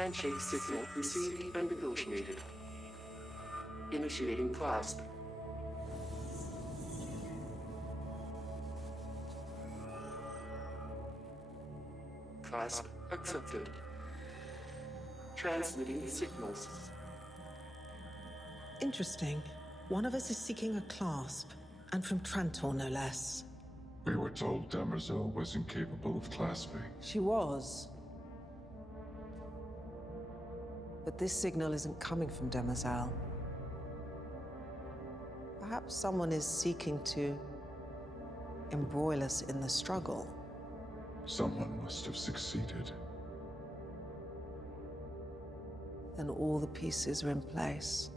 Handshake signal received and negotiated. Initiating clasp. Clasp accepted. Transmitting signals. Interesting. One of us is seeking a clasp, and from Trantor, no less. We were told Demerzel was incapable of clasping. She was. But this signal isn't coming from Demerzel. Perhaps someone is seeking to embroil us in the struggle. Someone must have succeeded. Then all the pieces are in place.